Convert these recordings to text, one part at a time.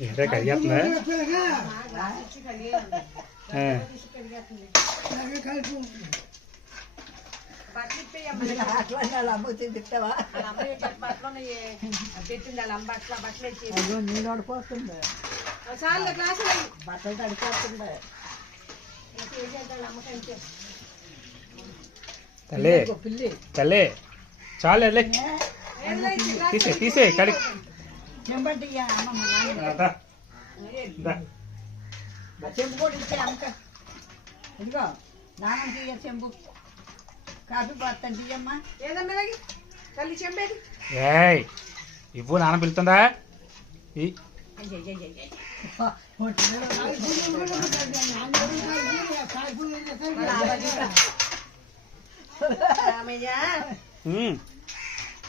ఏంటో కడిగేస్తుందా నీళ్ళు పడిపోతుంది బట్టలు తడిపోతుంది తల్లి తల్లి చాలే తీసే తీసే కడి చెంబట్టి చెంబు కూడా ఇచ్చే అమ్మక ఇదిగో నాన్న తీయ చెంబు కాఫీ పోతాను తీయమ్మా తల్లి చెంబేది ఏయ్ ఇవ్వు నాన్న పిలుతుందా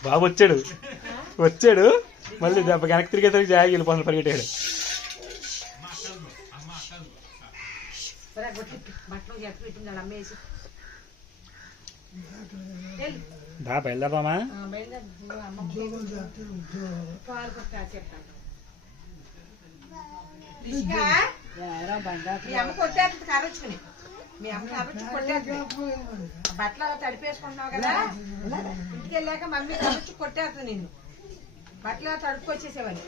బాబు వచ్చాడు వచ్చాడు మళ్ళీ దెబ్బ వెనక్కి తిరిగేసరికి జాగి వెళ్ళిపోతుంది పరిగెట్టాడు దా బయలుదేరదామా మీ అమ్మ కాబట్టి కొట్టేస్తుంది బట్టలు అలా తడిపేసుకుంటున్నావు కదా ఇంటికి వెళ్ళాక మమ్మీ కాబట్టి కొట్టేస్తుంది నిన్ను బట్టలు అలా తడుపుకొచ్చేసేవాళ్ళు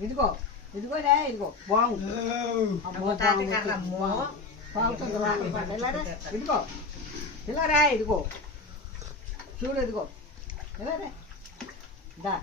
ఇదిగో ఇదిగోనే ఇదిగో బాగుంది ఇదిగో ఇలా రా ఇదిగో చూడు ఇదిగో ఇలా రా దా